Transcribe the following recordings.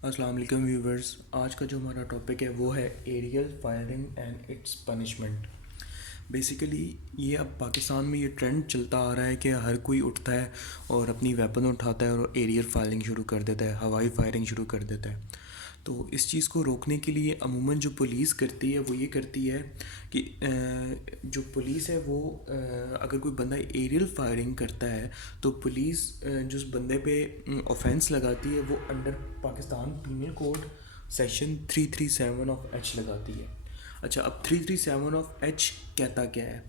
السلام علیکم ویورز، آج کا جو ہمارا ٹاپک ہے وہ ہے aerial firing and its punishment. Basically یہ اب پاکستان میں یہ ٹرینڈ چلتا آ رہا ہے کہ ہر کوئی اٹھتا ہے اور اپنی ویپن اٹھاتا ہے اور ایریل فائرنگ شروع کر دیتا ہے، ہوائی فائرنگ شروع کر دیتا ہے۔ تو اس چیز کو روکنے کے لیے عموماً جو پولیس کرتی ہے وہ یہ کرتی ہے کہ جو پولیس ہے وہ اگر کوئی بندہ ایریل فائرنگ کرتا ہے تو پولیس جو اس بندے پہ اوفینس لگاتی ہے وہ under Pakistan penal code section 337 of H لگاتی ہے۔ اچھا، اب 337 آف ایچ کہتا کیا ہے؟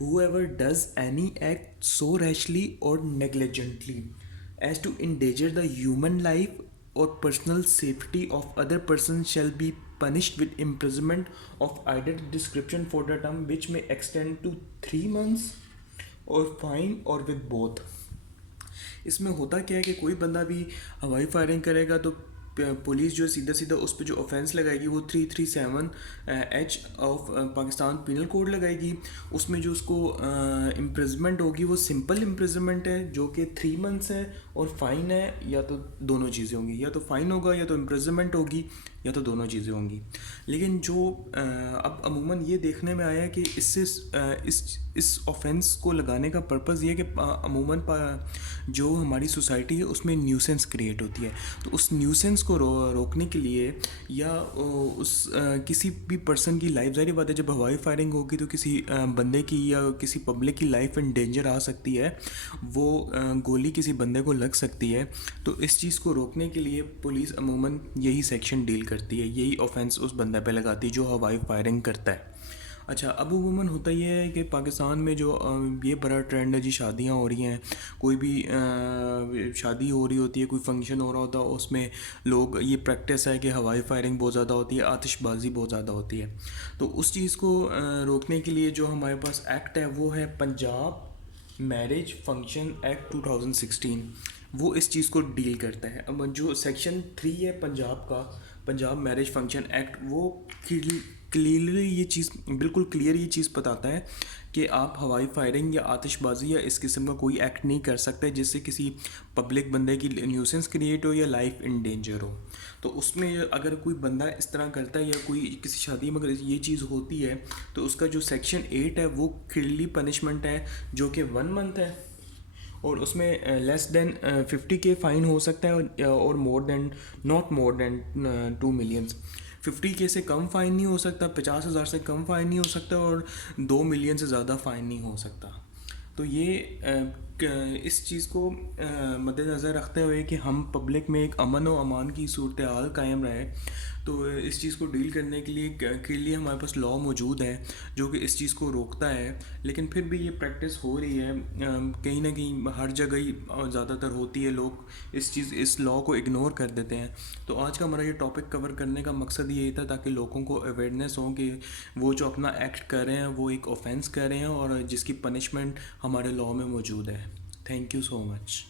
Whoever does any act so rashly or negligently as to endanger the human life or personal safety of other persons shall be punished with imprisonment of either description for the term which may extend to 3 months or fine or with both۔ اس میں ہوتا کیا ہے کہ کوئی بندہ بھی ہوائی firing کرے گا تو پولیس جو سیدھا سیدھا اس پہ جو اوفینس لگائے گی وہ 337 H of Pakistan penal code لگائے گی۔ اس میں جو اس کو امپریزمنٹ ہوگی وہ سمپل امپریزمنٹ ہے جو کہ 3 منتھس ہے، اور فائن ہے یا تو دونوں چیزیں ہوں گی، یا تو فائن ہوگا یا تو امپریزمنٹ ہوگی یا تو دونوں چیزیں ہوں گی۔ لیکن جو اب عموماً یہ دیکھنے میں آیا ہے کہ اس سے اس اوفینس کو لگانے کا پرپز یہ ہے کہ عموماً جو ہماری سوسائٹی ہے اس میں نیوسنس کریٹ ہوتی ہے، تو اس نیوسنس کو روکنے کے لیے یا اس کسی بھی پرسن کی لائف، ظاہر بات ہے جب ہوائی فائرنگ ہوگی تو کسی بندے کی یا کسی پبلک کی لائف ان ڈینجر آ سکتی ہے، وہ گولی کسی بندے کو لگ سکتی ہے۔ تو اس چیز کو روکنے کے لیے پولیس عموماً یہی سیکشن ڈیل کرتی ہے، یہی اوفینس اس بندے پہ لگاتی ہے جو ہوائی فائرنگ کرتا ہے۔ اچھا، اب عموماً ہوتا یہ ہے کہ پاکستان میں جو یہ بڑا ٹرینڈ ہے جی، شادیاں ہو رہی ہیں، کوئی بھی شادی ہو رہی ہوتی ہے، کوئی فنکشن ہو رہا ہوتا ہے، اس میں لوگ یہ پریکٹس ہے کہ ہوائی فائرنگ بہت زیادہ ہوتی ہے، آتش بازی بہت زیادہ ہوتی ہے۔ تو اس چیز کو روکنے کے لیے جو ہمارے پاس ایکٹ ہے وہ ہے پنجاب میرج فنکشن ایکٹ 2016۔ وہ اس چیز کو ڈیل کرتا ہے۔ اب جو سیکشن 3 ہے پنجاب کا، پنجاب میرج فنکشن ایکٹ، وہ کلیئرلی یہ چیز، بالکل کلیئر یہ چیز بتاتا ہے کہ آپ ہوائی فائرنگ یا آتش بازی یا اس قسم کا کوئی ایکٹ نہیں کر سکتے جس سے کسی پبلک بندے کی نیوسنس کریٹ ہو یا لائف ان ڈینجر ہو۔ تو اس میں اگر کوئی بندہ اس طرح کرتا ہے یا کوئی کسی شادی میں اگر یہ چیز ہوتی ہے تو اس کا جو سیکشن 8 ہے وہ کلیئرلی پنشمنٹ ہے جو کہ 1 منتھ ہے، اور اس میں لیس دین 50K فائن ہو سکتا ہے، اور not more then 2 millions. 50K سے کم فائن نہیں ہو سکتا، 50,000 سے کم فائن نہیں ہو سکتا، اور 2 ملین سے زیادہ فائن نہیں ہو سکتا۔ تو یہ اس چیز کو مد نظر رکھتے ہوئے کہ ہم پبلک میں ایک امن و امان کی صورتحال قائم رہے، تو اس چیز کو ڈیل کرنے کے لیے ہمارے پاس لاء موجود ہے جو کہ اس چیز کو روکتا ہے۔ لیکن پھر بھی یہ پریکٹس ہو رہی ہے، کہیں نہ کہیں ہر جگہ ہی زیادہ تر ہوتی ہے، لوگ اس لاء کو اگنور کر دیتے ہیں۔ تو آج کا ہمارا یہ ٹاپک کور کرنے کا مقصد یہی تھا تاکہ لوگوں کو اویئرنیس ہو کہ وہ جو اپنا ایکٹ کر رہے ہیں وہ ایک اوفینس کر رہے ہیں اور جس کی پنشمنٹ ہمارے لاء میں موجود ہے۔ Thank you so much.